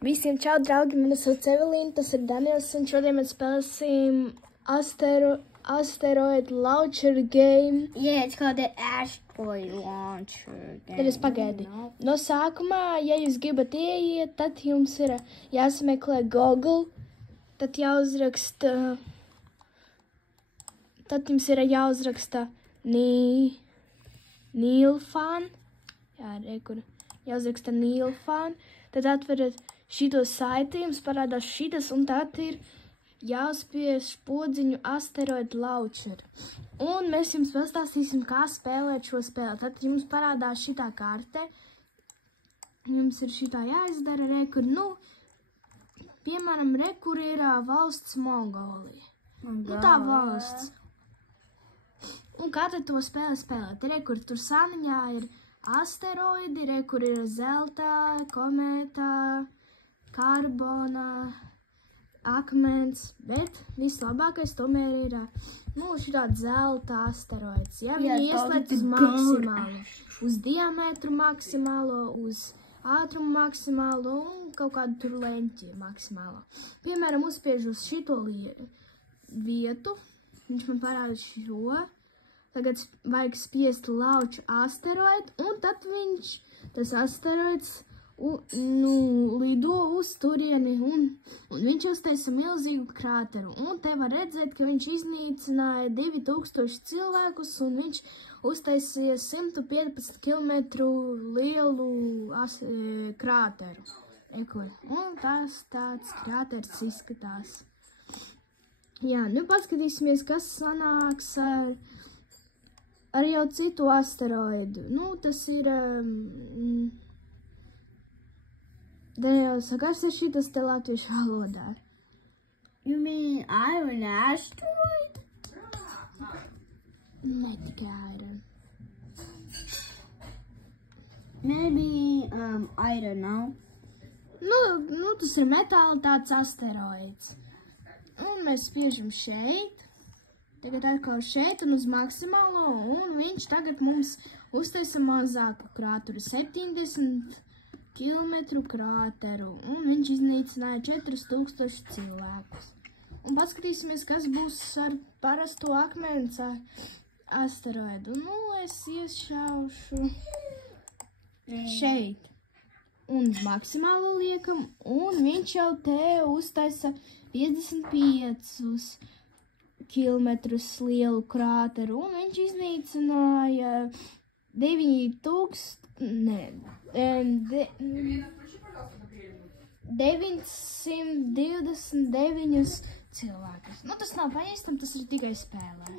Visiem čau, draugi, mani sauc Evelīna, tas ir Daniels, un šodien mēs spēlēsim Asteroid Launcher game. Yeah, it's called the Asteroid Launcher game. Tad es pagaidi. No sākumā, ja jūs gribat ieiet, tad jums ir jāsameklē Google, tad jāuzraksta, tad jums ir jāuzraksta Nilfan. Jā, rekur. Jāuzraksta Nilfan. Tad atverat šito saiti, jums parādās šitas, un tad ir jāuzspiež podziņu Asteroid Launcher. Un mēs jums pastāstīsim, kā spēlēt šo spēli. Tad jums parādās šitā karte. Jums ir šitā jāizdara, rekur, piemēram, rekur ir valsts Mongolija. Tā valsts. Un kā tad to spēli spēlēt? Rekur, tur saniņā ir asteroidi, rekur ir zelta, komēta, karbona, akmens, bet vislabākais tomēr ir, šitād zelta asteroids. Ja viņi ieslēdz uz maksimālo, uz diametru maksimālo, uz ātrumu maksimālo un kaut kādu tur leņķi maksimālo. Piemēram, uzspiež uz šito vietu, viņš man parāda šo. Tagad vajag spiest lauču asteroidu, un tad tas asteroids, lido uz turieni, un viņš uztaisa milzīgu krāteru. Un te var redzēt, ka viņš iznīcināja 2000 cilvēkus, un viņš uztaisīja 115 km lielu krāteru. Un tas tāds krāters izskatās. Jā, paskatīsimies, kas sanāks ar jau citu asteroidu. Tas ir... Daniels, kas ir šitas te latviešu valodā? You mean iron asteroid? Ne tikai iron. Maybe, I don't know. Tas ir metāla tāds asteroids. Un mēs spiežam šeit. Tagad atkal šeit un uz maksimālo, un viņš tagad mums uztaisa mazāku krāteru, 70 km krāteru, un viņš iznīcināja 4000 cilvēkus. Un paskatīsimies, kas būs ar parasto akmens asteroidu. Es iešaušu šeit. Un uz maksimālo liekam, un viņš jau te uztaisa 55 kilometrus lielu krāteru, un viņš iznīcināja 929 cilvēkus. Tas nav paīstam, tas ir tikai spēlē.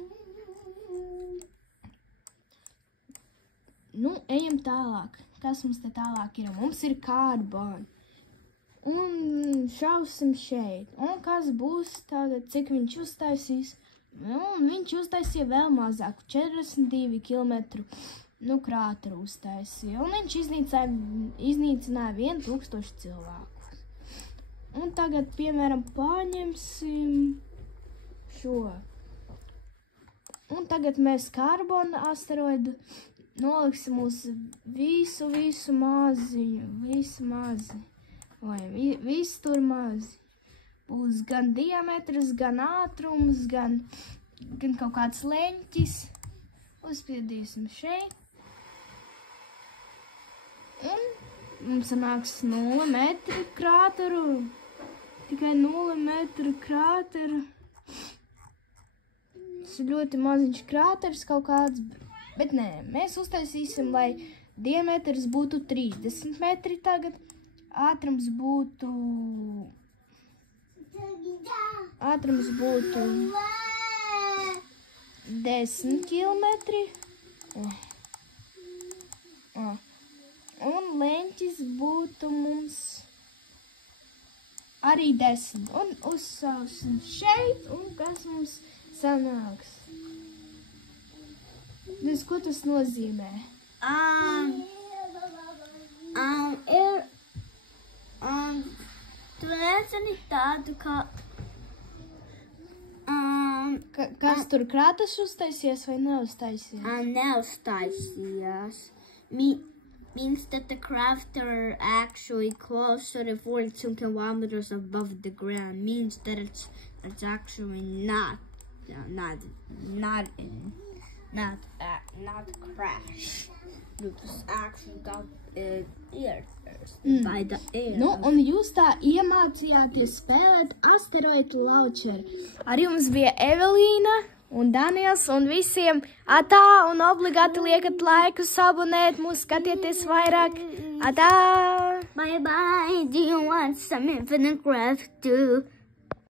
Ejam tālāk. Kas mums te tālāk ir? Mums ir karbona. Un šausim šeit. Un kas būs tagad, cik viņš uztaisīs? Viņš uztaisīja vēl mazāku, 42 km krāteru uztaisīja. Un viņš iznīcināja 1000 cilvēkus. Un tagad, piemēram, paņemsim šo. Un tagad mēs karbona asteroidu noliksim uz visu maziņu. Vai viss tur mazi. Būs gan diametrs, gan ātrums, gan kaut kāds leņķis. Uzspiedīsim šeit. Un mums sanāks 0 metru krāteru. Tikai 0 metru krāteru. Tas ir ļoti maziņš krāters kaut kāds. Bet nē, mēs uztaisīsim, lai diametrs būtu 30 metri tagad. Ātrums būtu 10 kilometri. Un leņķis būtu mums arī 10. Un uzsausim šeit, un kas mums sanāks? Ko tas nozīmē? Tu nezini tādu, ka... Kas tur krātas uztaisies vai neuztaisies? Neuztaisījās. means that the craft are actually closer to 42 kilometers above the ground. Means that it's actually not crash. It's actually got by the air. Nu, un jūs tā iemācījāties spēlēt asteroidu laučeri. Ar jums bija Evelīna un Daniels un visiem atā un obligāti liekat laiku abonēt mūs, skatieties vairāk. Atā! Bye bye. Do you want some Infinite Craft too?